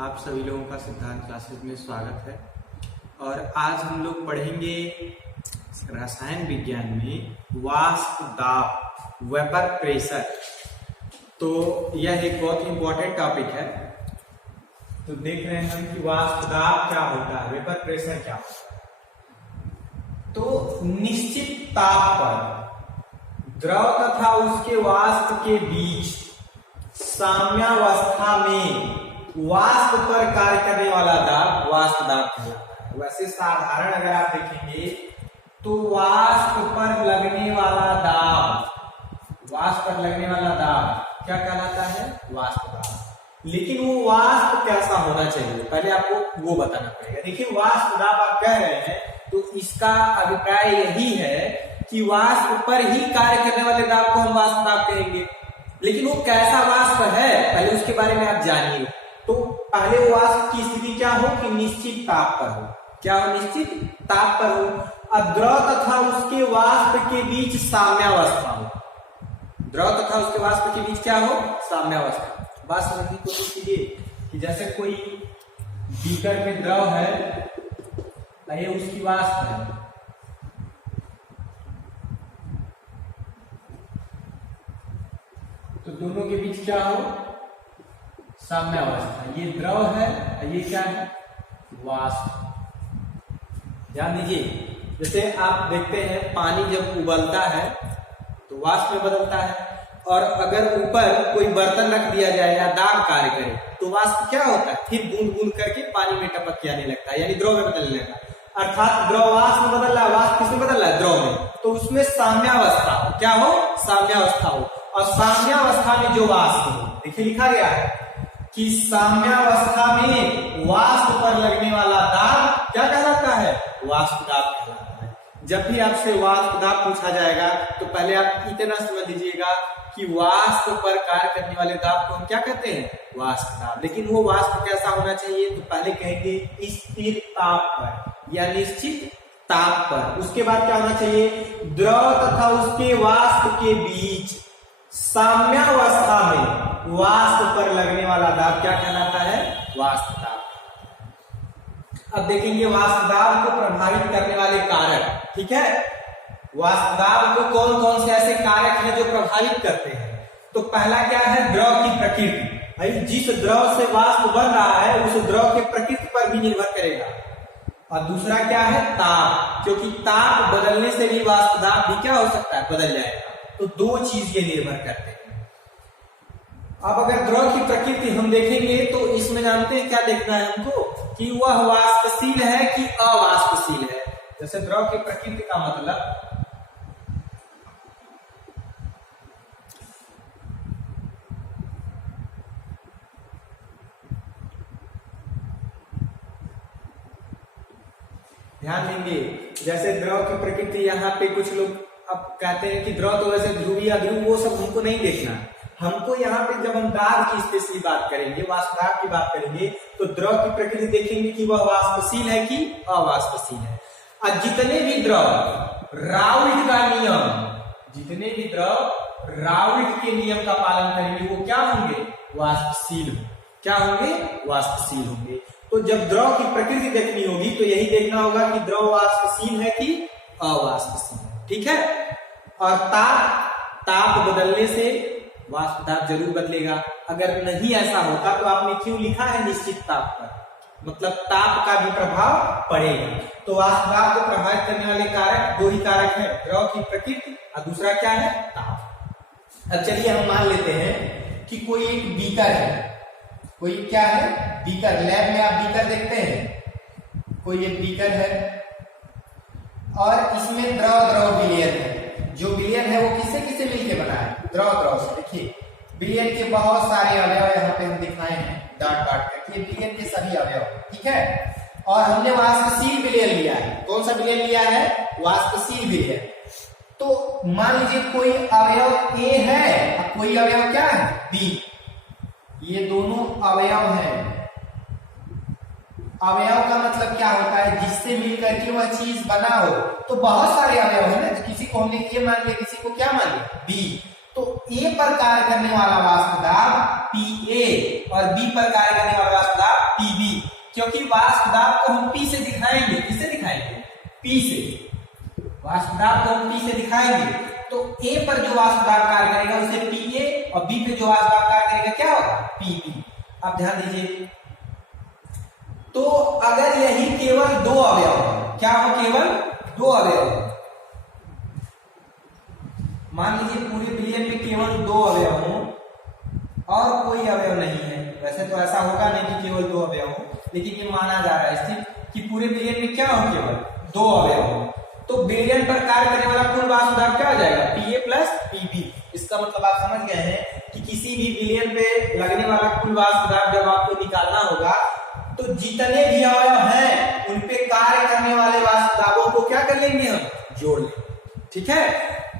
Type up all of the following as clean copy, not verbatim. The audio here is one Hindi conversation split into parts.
आप सभी लोगों का सिद्धांत क्लासेस में स्वागत है। और आज हम लोग पढ़ेंगे रसायन विज्ञान में वाष्प दाब, वेपर प्रेशर। तो यह एक बहुत ही इंपॉर्टेंट टॉपिक है। तो देख रहे हैं हम कि वाष्प दाब क्या होता है, वेपर प्रेशर क्या होता है। तो निश्चित ताप पर द्रव तथा उसके वाष्प के बीच साम्यावस्था में वाष्प पर कार्य करने वाला दाब वाष्प दाब कहलाता है। वैसे साधारण अगर आप देखेंगे तो वाष्प पर लगने वाला दाब, वाष्प पर लगने वाला दाब क्या कहलाता है, वाष्प दाब। लेकिन वो वाष्प कैसा होना चाहिए पहले आपको वो बताना पड़ेगा। देखिए वाष्प दाब आप कह रहे हैं तो इसका अभिप्राय यही है कि वाष्प पर ही कार्य करने वाले दाब को हम वाष्प दाब कहेंगे। लेकिन वो कैसा वाष्प है पहले उसके बारे में आप जानिए। तो पहले वो वाष्प की स्थिति क्या हो कि निश्चित ताप पर हो। क्या हो, निश्चित ताप पर हो। अब द्रव तथा उसके वाष्प के बीच साम्यावस्था हो। द्रव तथा उसके वाष्प के बीच क्या हो, साम्यावस्था। बात समझने की कोशिश कीजिए कि जैसे कोई बीकर में द्रव है, ये उसकी वाष्प है, तो दोनों के बीच क्या हो, साम्यावस्था। ये द्रव है, ये क्या है, वाष्प। ध्यान दीजिए, जैसे आप देखते हैं पानी जब उबलता है तो वाष्प में बदलता है। और अगर ऊपर कोई बर्तन रख दिया जाए या दाब कार्य करे तो वाष्प क्या होता है, फिर बूंद बूंद करके पानी में टपक के आने लगता है, यानी द्रव में बदलने लगता है। अर्थात द्रव वाष्प में बदल रहा है, वाष्प किसमें बदल रहा है, द्रव में। तो उसमें साम्यावस्था हो, क्या हो, साम्यावस्था हो। और साम्यावस्था में जो वाष्प हो, देखिए लिखा गया है कि साम्यावस्था में वाष्प पर लगने वाला दाब क्या कहलाता है, वाष्प दाब कहलाता है। जब भी आपसे वाष्प दाब पूछा जाएगा तो पहले आप इतना समझ लीजिएगा कि वाष्प पर कार्य करने वाले दाब को हम क्या कहते हैं, वाष्प दाब। लेकिन वो वाष्प कैसा होना चाहिए, तो पहले कहेंगे स्थिर ताप पर या निश्चित ताप पर। उसके बाद क्या होना चाहिए, द्रव तथा उसके वाष्प के बीच साम्यावस्था में वाष्प पर लगने वाला दाब क्या कहलाता है, वाष्प दाब। अब देखेंगे वाष्प दाब को प्रभावित करने वाले कारक। ठीक है, वाष्प दाब को कौन कौन से ऐसे कारक हैं जो प्रभावित करते हैं। तो पहला क्या है, द्रव की प्रकृति। भाई जिस द्रव से वाष्प बन रहा है उस द्रव के प्रकृति पर भी निर्भर करेगा। और दूसरा क्या है, ताप, क्योंकि ताप बदलने से भी वाष्प दाब भी क्या हो सकता है, बदल जाएगा। तो दो चीज ये निर्भर करते हैं। अब अगर द्रव की प्रकृति हम देखेंगे तो इसमें जानते हैं क्या देखना है हमको, कि वह वाष्पशील है कि अवाष्पशील है। जैसे द्रव की प्रकृति का मतलब ध्यान देंगे, जैसे द्रव की प्रकृति यहाँ पे कुछ लोग अब कहते हैं कि द्रव तो वैसे ध्रुवीय अध्रुव, वो सब हमको नहीं देखना। हमको यहाँ पे जब हम दाब की स्पेशली बात करेंगे, वाष्प दाब की बात करेंगे, तो द्रव की प्रकृति देखेंगे कि वह वाष्पशील है कि अवाष्पशील है। और जितने भी द्रव राउल्ट का नियम, जितने भी द्रव राउल्ट के नियम का पालन करेंगे वो क्या होंगे, वाष्पशील होंगे। क्या होंगे, वाष्पशील होंगे। तो जब द्रव की प्रकृति देखनी होगी तो यही देखना होगा कि द्रव वाष्पशील है कि अवाष्पशील है। ठीक है, और ताप बदलने से वाष्प दाब जरूर बदलेगा। अगर नहीं ऐसा होता तो आपने क्यों लिखा है निश्चित ताप पर, मतलब ताप का भी प्रभाव पड़ेगा। तो वाष्प दाब को प्रभावित करने वाले कारक दो ही कारक हैं, द्रव की प्रकृति और दूसरा क्या है, ताप। अब चलिए हम मान लेते हैं कि कोई एक बीकर है, कोई क्या है, बीकर। लैब में आप बीकर देखते हैं, कोई एक बीकर है और इसमें द्रव विलयन है। जो विलयन है वो किससे किससे मिलके बना है, द्रव से। देखिए विलयन के बहुत सारे अवयव यहाँ पे हम दिखाए हैं डाट डाट करके, विलयन के सभी अवयव। ठीक है, और हमने वाष्पशील विलयन लिया है। कौन सा विलयन लिया है, वाष्पशील विलयन। तो मान लीजिए कोई अवयव ए है और कोई अवयव क्या है, बी। ये दोनों अवयव हैं। अवयव का मतलब क्या होता है, जिससे मिलकर के वह चीज बना हो। तो बहुत सारे अवयव है ना, किसी को हमने ए मान लिया, किसी को क्या मान लिया, बी। तो ए पर कार्य करने वाला वाष्प दाब Pa और बी पर कार्य करने वाला वाष्प दाब वाष्प दाब को हम P से दिखाएंगे। किससे दिखाएंगे? P से। वाष्प दाब को हम P से दिखाएंगे तो A पर जो वाष्प दाब कार्य करेगा उसे PA और B पे जो वाष्प दाब कार्य करेगा क्या होगा? PB। अब ध्यान दीजिए, तो अगर यही केवल दो अवयव हो, क्या हो? केवल दो अवयव हो। मान लीजिए पूरे विलयन में केवल दो अवयव हो और कोई अवयव नहीं है। वैसे तो ऐसा होगा नहीं कि केवल दो अवयव हो, लेकिन ये माना जा रहा है स्थिर कि पूरे विलयन में क्या हो? केवल दो अवयव हो। तो विलयन पर कार्य करने वाला कुल वाष्प दाब क्या हो जाएगा? PA plus PB। इसका मतलब आप समझ गए हैं कि किसी भी विलयन पे लगने वाला कुल वाष्प दाब जब आपको निकालना होगा तो जितने भी अवयव हैं उन पे कार्य करने वाले वाष्प दाबों को क्या कर लेंगे? हम जोड़ लेंगे। ठीक है,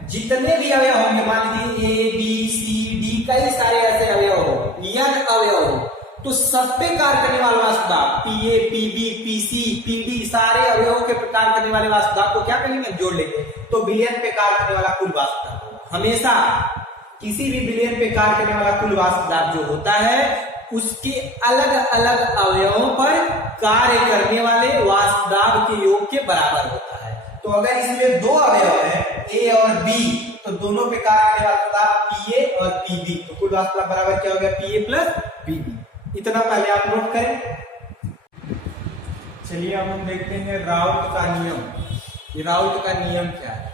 जितने भी अवयव होंगे, मान लीजिए A B C D कई सारे ऐसे अवयव हो, n अवयव हो, तो सब पे कार्य करने वाला वाष्प दाब PA PB PC PD सारे अवयवों के कार्य करने वाले वाष्प दाब को क्या करेंगे? जोड़ लेंगे। तो विलयन पे कार्य करने वाला कुल वाष्प दाब, हमेशा किसी भी विलयन पे कार्य करने वाला कुल वाष्प दाब जो होता है उसके अलग अलग अवयवों पर कार्य करने वाले वाष्प दाब के योग के बराबर होता है। तो अगर इसमें दो अवयव हैं A और B, तो दोनों पे कार्य करने वाला दाब PA और PB, तो कुल वाष्प दाब बराबर क्या हो गया? PA plus PB। इतना पहले आप नोट करें। चलिए अब हम देखते हैं राउट का नियम। ये राउट का नियम क्या है?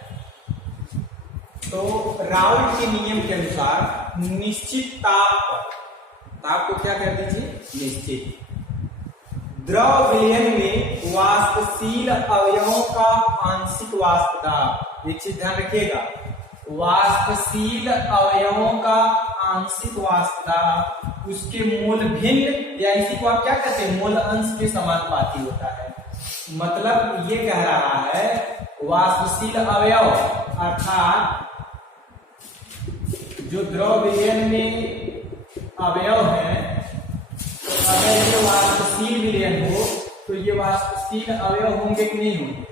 तो राउट के नियम के अनुसार निश्चित ताप को क्या कर दीजिए? निश्चित। द्रव विलयन में वाष्पशील अवयवों का आंशिक वाष्प दाब, एक चीज ध्यान रखिएगा, वाष्पशील अवयवों का आंशिक वाष्प दाब उसके मूल भिन्न या इसी को आप क्या कहते हैं? मूल अंश के समानुपाती होता है। मतलब ये कह रहा है वाष्पशील अवयव अर्थात जो द्रव विलयन में अवयव है, तो अगर ये वाष्पशील विलयन हो तो ये वाष्पशील अवयव होंगे कि नहीं होंगे?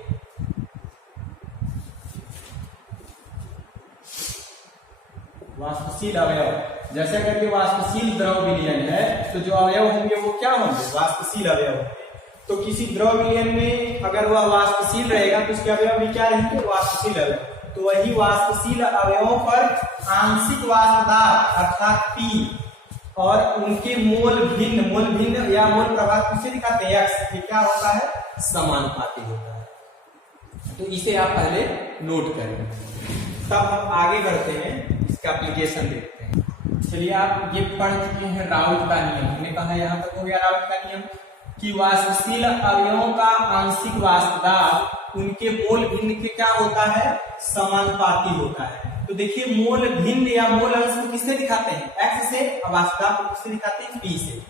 वाष्पशील अवयव, जैसे अगर ये वाष्पशील द्रव विलयन है तो जो अवयव होंगे वो क्या होंगे? वाष्पशील अवयव होंगे। तो किसी द्रव विलयन में अगर वह वाष्पशील रहेगा तो उसके अवयव भी क्या रहेंगे? वाष्पशील अवयव। तो वही वाष्पशील अवयवों पर आंशिक वाष्प दाब अर्थात P और उनके मोल भिन्न या मोल प्रभाव किसे दिखाते हैं? X। ये क्या होता है? समानुपाती होता है। तो इसे आप पहले नोट करें, तब हम आगे बढ़ते हैं, इसका एप्लीकेशन देखते हैं। चलिए आप ये पढ़ चुके हैं राउट का नियम। हमने कहा यहां तक हो गया राउट का नियम कि वाष्पशील अवयवों का आंशिक वाष्प दाब उनके मोल भिन्न के क्या होता है? समानुपाती होता है। तो देखिए मोल भिन्न या मोल अंश को किससे दिखाते हैं? X से। और वाष्प दाब को किससे दिखाते हैं? P से।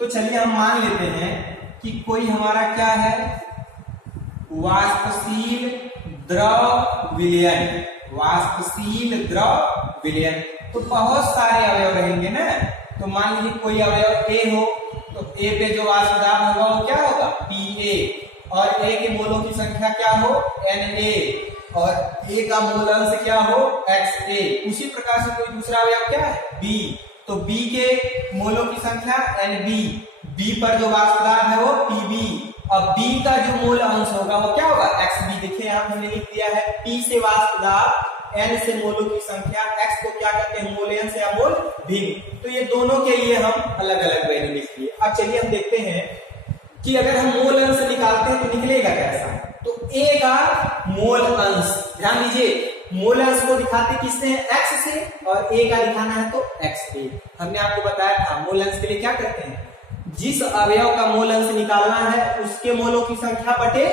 तो चलिए हम मान लेते हैं कि कोई हमारा क्या है? वाष्पशील द्रव विलयन। वाष्पशील द्रव विलयन तो बहुत सारे अवयव रहेंगे ना। तो मान लीजिए कोई अवयव A हो तो A पे जो वाष्प दाब होगा वो क्या होगा? PA। और A के मोलों की संख्या क्या हो? Na। और A का मोल अंश क्या हो? XA। उसी प्रकार से कोई दूसरा अवयव क्या है? B। तो B के मोलों की संख्या NB। B पर जो वाष्प दाब है वो PB। अब B का जो मोल अंश होगा वो क्या होगा? XB। देखिए यहाँ हमने लिख दिया है P से वाष्प दाब, N से मोलों की संख्या, X को क्या कहते हैं? मोल अंश या मोल भिन्न। तो ये दोनों के लिए हम अलग अलग वैल्यू लिख लिए। अब चलिए हम देखते हैं कि अगर हम मोल अंश निकालते हैं तो निकलेगा कैसा? तो A का मोल अंश, ध्यान दीजिए मोल अंश को दिखाते किससे हैं? X से। और A का दिखाना है तो XA। हमने आपको बताया था मोल अंश के लिए क्या करते हैं? जिस अवयव का मोल अंश निकालना है उसके मोलों की संख्या बटे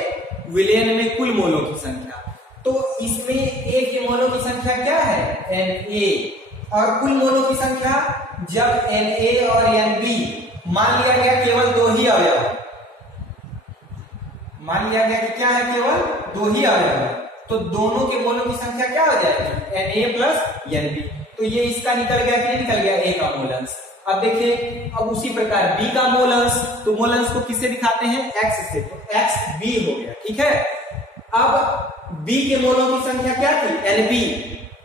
विलयन में कुल मोलों की संख्या। तो इसमें A के मोलों की संख्या क्या है? Na। और कुल मोलों की संख्या जब Na और Nb मान लिया गया केवल दो ही अवयव, मान लिया गया कि क्या है? केवल दो ही अवयव है, तो दोनों के मोलों की संख्या क्या हो जाएगी? Na plus Nb। तो ये इसका निकल गया कि नहीं निकल गया? A का मोल अंश। अब देखिए अब उसी प्रकार B का मोल अंश, तो मोल अंश को किससे दिखाते हैं? X से। तो XB हो गया। ठीक है, अब B के मोलों की संख्या क्या थी? Nb।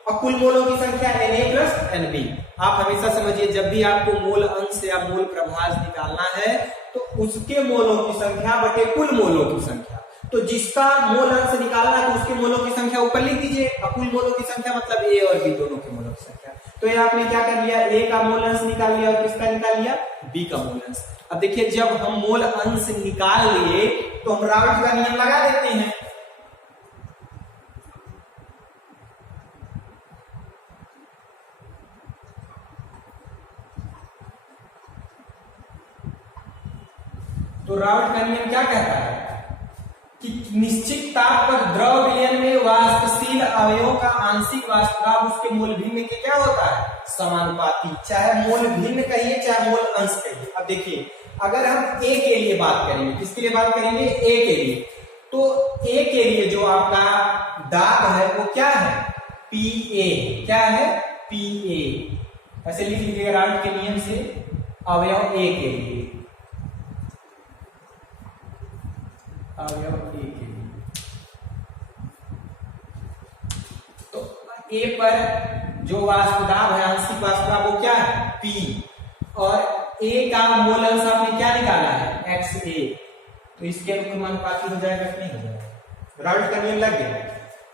और कुल मोलों की संख्या Na प्लस Nb। आप हमेशा समझिए जब भी आपको मोल अंश या मोल प्रभाज निकालना है तो उसके मोलों की संख्या बटे कुल मोलों की संख्या। तो जिसका मोल अंश निकालना है तो उसके मोलों की संख्या ऊपर लिख दीजिए, और कुल मोलों की संख्या मतलब ए और बी दोनों के मोलों की संख्या। तो ये आपने क्या कर लिया, ए का मोल अंश निकाल लिया और किसका निकाल लिया, बी का मोल अंश। अब देखिए जब हम मोल अंश निकाल लिए तो हम राउल्ट का नियम लगा देते हैं। तो राउल्ट का नियम क्या कहता है कि निश्चित ताप पर द्रव विलयन में वाष्पशील अवयवों का आंशिक वाष्प दाब उसके मूल भिन्न के क्या होता है, समानुपाती। चाहे मूल भिन्न कहिए चाहे मूल अंश कहिए। अब देखिए अगर हम ए के लिए बात करेंगे, किसके लिए बात करेंगे, ए के लिए, तो ए के लिए जो आपका दाब है वो क्या है, पी ए। क्या है, पी ए। ऐसे लिख लीजिएगा राउल्ट के नियम से अवयव ए के लिए, अवयव ए के लिए। तो ए पर जो वाष्पदाब है, आंशिक वाष्पदाब, वो क्या है, पी, और ए का मोल अंश आपने क्या निकाला है, एक्स ए। तो इसके अनुपाती हो जाएगा कि नहीं हो जाएगा, राउल्ट का नियम लग गया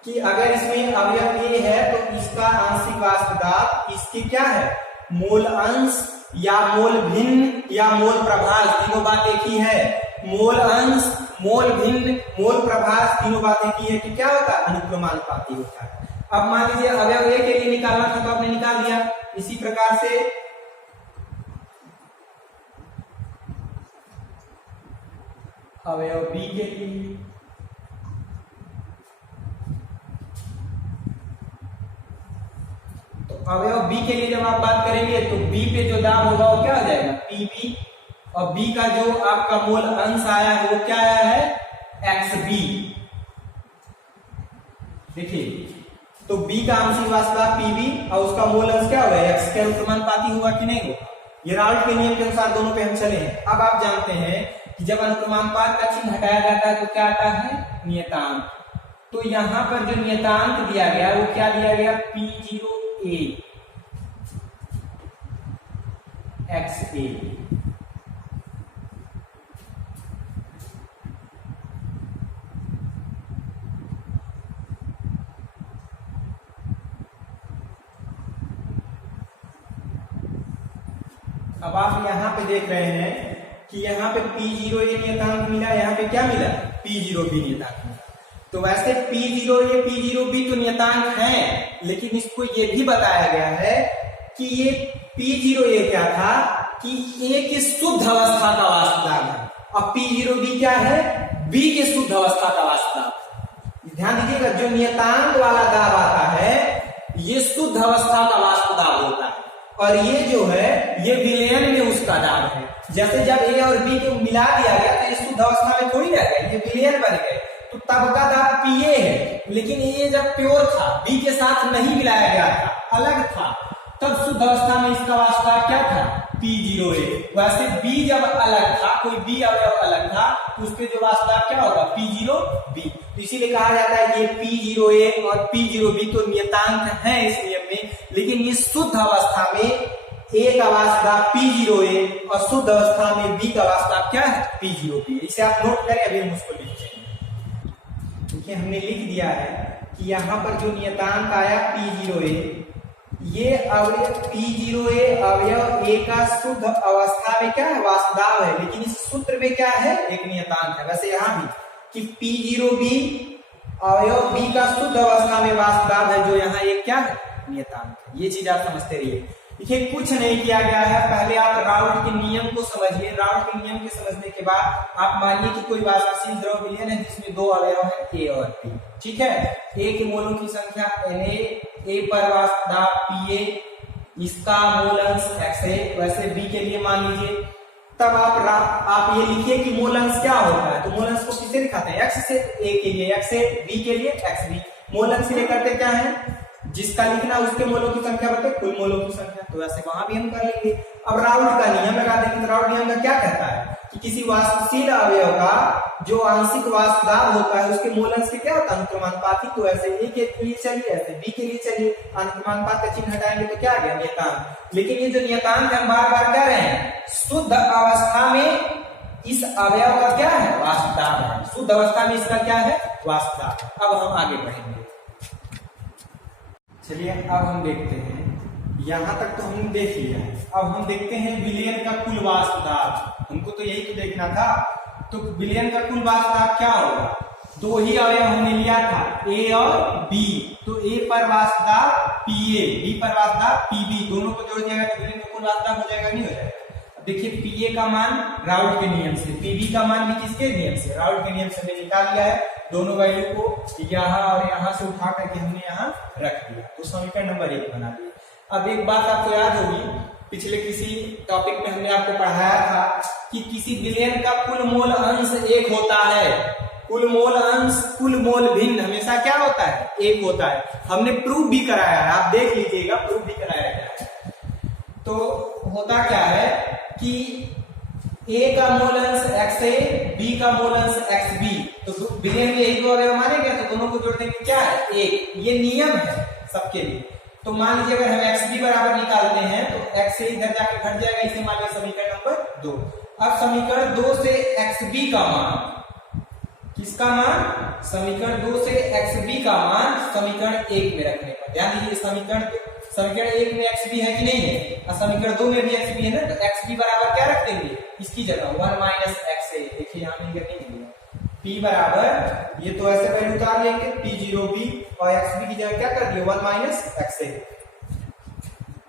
कि अगर इसमें अवयव ए है तो इसका आंशिक वाष्पदाब इसके क्या है, मोल अंश या मोल भिन्न या मोल प्रभाज, तीनों बात एक ही है। मोल अंश, मोल भिन्न, मोल प्रभाज, तीनों बात एक ही है कि क्या होता है, अनुक्रमानुपाती होता है। अब मान लीजिए अवयव ए के लिए निकालना था तो आपने निकाल दिया। इसी प्रकार से अवयव बी के लिए, तो अवयव बी के लिए जब आप बात करेंगे तो बी पे जो दाब होगा वो क्या हो जाएगा, पी बी, और बी का जो आपका मोल अंश आया है वो क्या आया है, एक्स बी। देखिए तो बी का आंशिक वाष्पदाब पी बी और उसका मोल अंश क्या होगा, एक्स के अनुक्रमानुपाती हुआ कि नहीं होगा। ये राउल्ट के नियम के अनुसार दोनों पे हम चले हैं। अब आप जानते हैं कि जब अनुक्रमानुपात का चिन्ह हटाया जाता है तो क्या आता है, नियतांक। तो यहां पर जो नियतांक दिया गया वो क्या दिया गया, P0A XA। अब आप यहां पे देख रहे हैं कि यहाँ पे P0A नियतांक मिला, यहाँ पे क्या मिला, P0B नियतांक मिला। तो वैसे P0A P0B तो नियतांक हैं, लेकिन इसको ये भी बताया गया है कि ये P0A क्या था कि A की शुद्ध अवस्था का वाष्पदाब है, और P0B क्या है, B की शुद्ध अवस्था का वाष्पदाब। ध्यान दीजिएगा जो नियतांक वाला दाब आता है ये शुद्ध अवस्था का वाष्पदाब होता है, और ये जो है ये विलयन में उसका दाब है। जैसे जब ए और बी को मिला दिया गया तो ये शुद्ध अवस्था में थोड़ी रह गए, ये विलयन बन गए, तो तब का दाब पीए है। लेकिन ये जब प्योर था, बी के साथ नहीं मिलाया गया था, अलग था, तब शुद्ध अवस्था में इसका वाष्पदाब क्या था, P0A। वैसे बी जब अलग था, कोई बी अवयव अलग था, तो उसके जो वाष्पदाब क्या होगा, P0B। तो इसीलिए कहा जाता है कि P0A और P0B तो नियतांक हैं इस नियम में, लेकिन ये शुद्ध अवस्था में ए का वाष्पदाब P0A और शुद्ध अवस्था में बी का वाष्पदाब क्या है, P0B। इसे आप नोट करें, अभी हम उसको लिखते हैं। देखिए हमने लिख दिया है कि यहाँ पर जो नियतांक आया P0A, ये अवयव P0A अवयव ए का शुद्ध अवस्था में क्या है, वाष्पदाब है, लेकिन इस सूत्र में क्या है, एक नियतांक है। वैसे यहाँ भी कि P0B अवयव बी का शुद्ध अवस्था में वाष्पदाब है, जो यहाँ एक क्या है, नियतांक है। ये चीज आप समझते रहिए। देखिए कुछ नहीं किया गया है, पहले आप राउल्ट के नियम को समझिए। राउल्ट के नियम के समझने के बाद आप मानिए कि कोई वाष्पशील द्रव विलयन है जिसमें दो अवयव है ए और बी, ठीक है। ए के मोलों की संख्या Na, ए पर वाष्पदाब Pa, इसका मोल अंश XA। वैसे बी के लिए मान लीजिए, तब आप ये लिखिए कि मोल अंश क्या होता है, तो मोल अंश को किससे दिखाते हैं, x से। ए के लिए XA, बी के लिए XB। मोल अंश ले करते क्या है, जिसका लिखना उसके मोलों की संख्या बटे कुल मोलों की संख्या। तो वैसे वहां भी हम कर लेंगे। अब राउल्ट का नियम लगा देंगे। तो राउल्ट नियम का क्या कहता है कि किसी वाष्पशील अवयव का जो आंशिक वाष्पदाब होता है उसके मोल अंश के क्या होता है, अनुक्रमानुपाती। तो ऐसे ए के लिए चलिए, ऐसे बी के लिए चलिए, अनुक्रमानुपात का चिन्ह हटाएंगे तो क्या आ गया, नियतांक। लेकिन ये जो नियतांक हम बार बार कह रहे हैं, शुद्ध अवस्था में इस अवयव का क्या है? वाष्प दाब है। शुद्ध अवस्था में इसका क्या है? वाष्प दाब। अब हम आगे बढ़ेंगे। चलिए अब हम देखते हैं, यहां तक तो हमने देख लिया है। अब हम देखते हैं विलयन का कुल वाष्प दाब। हमको तो यही तो देखना था। तो विलयन का कुल वाष्प दाब क्या होगा? दो ही अवयव हमने लिया था, ए और बी। तो ए पर वाष्प दाब पीए, बी पर वाष्प दाब पीबी, दोनों को जोड़ दिया तो विलयन का कुल वाष्प दाब हो जाएगा, नहीं हो जाएगा? देखिए पीए का मान राउल्ट के नियम से, पीबी का मान भी किसके नियम से? राउल्ट के नियम से हमने निकाल लिया है। दोनों वैल्यू को यहाँ और यहाँ से उठा करके हमने यहाँ रख दिया, तो समीकरण नंबर 1 बना दिया। अब एक बात आपको याद होगी, पिछले किसी टॉपिक में हमने आपको पढ़ाया था कि किसी विलयन का कुल मोल अंश 1 होता है। कुल मोल अंश कुल मोल भिन्न हमेशा क्या होता है? 1 होता है। हमने प्रूफ भी कराया है, आप देख लीजिएगा, प्रूफ भी कराया गया है। तो होता क्या है कि ए का मोल अंश XA, बी का मोल अंश XB, तो विलयन में यही दो अवयव माने गए, तो दोनों को जोड़ देंगे क्या है? 1। ये नियम है सबके लिए। तो मान लीजिए अगर हम XB बराबर निकालते हैं तो XA इधर जाके घट जाएगा, इसे मान लिया समीकरण नंबर 2। अब समीकरण 2 से XB का मान, किसका मान? समीकरण 2 से XB का मान समीकरण 1 में रखने पर। ध्यान दीजिए, समीकरण 1 में XB है कि नहीं है, और समीकरण 2 में भी XB है ना, तो XB बराबर क्या रख देंगे इसकी जगह? 1 माइनस XA। देखिए यहाँ नहीं करके P बराबर, ये तो ऐसे वैल्यू उतार लेंगे, P0B, और XB की जगह क्या कर दिए? 1 माइनस XA।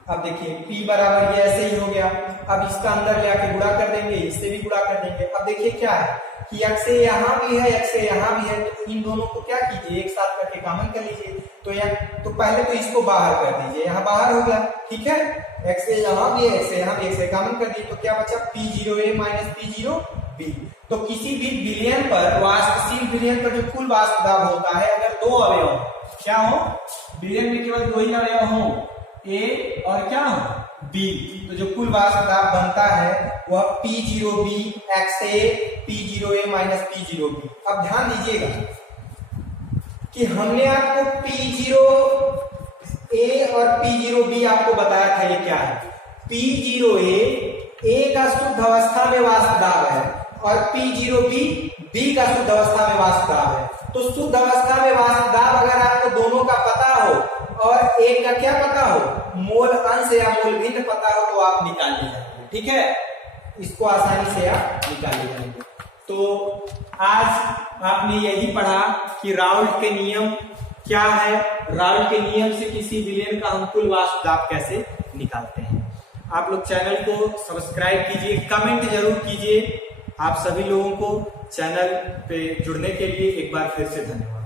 अब देखिए P बराबर ये ऐसे ही हो गया। अब इसका अंदर ले आके गुणा कर देंगे, इससे भी गुणा कर देंगे। अब देखिए क्या है कि XA यहाँ भी है, XA यहाँ भी है, तो इन दोनों को क्या कीजिए? एक साथ करके कॉमन कर लीजिए। तो पहले तो इसको बाहर कर दीजिए, यहाँ बाहर हो गया, ठीक है। XA यहाँ भी है, XA यहाँ भी, XA कॉमन कर दिए, तो क्या बचा? P0A minus P0B। तो किसी भी विलयन पर, वाष्पशील विलयन पर जो कुल वाष्प दाब होता है, अगर दो अवयव क्या हो? विलयन में केवल दो ही अवयव हो, A और क्या हो? B, तो जो कुल वाष्प दाब बनता है वह P0B XA P0A minus P0B। अब ध्यान दीजिएगा कि हमने आपको P0A और P0B आपको बताया था, ये क्या है? P0A A का शुद्ध अवस्था में वाष्प दाब है और P0B B का शुद्ध अवस्था में वाष्प दाब है। तो शुद्ध अवस्था में वाष्प दाब अगर आपको दोनों का पता हो और एक का क्या पता हो? मोल अंश या मोल भिन्न पता हो, तो आप निकाल लीजिए, ठीक है। इसको आसानी से आप निकाल लीजिए। तो आज आपने यही पढ़ा कि राउल्ट के नियम क्या है, राउल्ट के नियम से किसी विलयन का हम कुल वाष्प दाब कैसे निकालते हैं। आप लोग चैनल को सब्सक्राइब कीजिए, कमेंट जरूर कीजिए। आप सभी लोगों को चैनल पे जुड़ने के लिए एक बार फिर से धन्यवाद।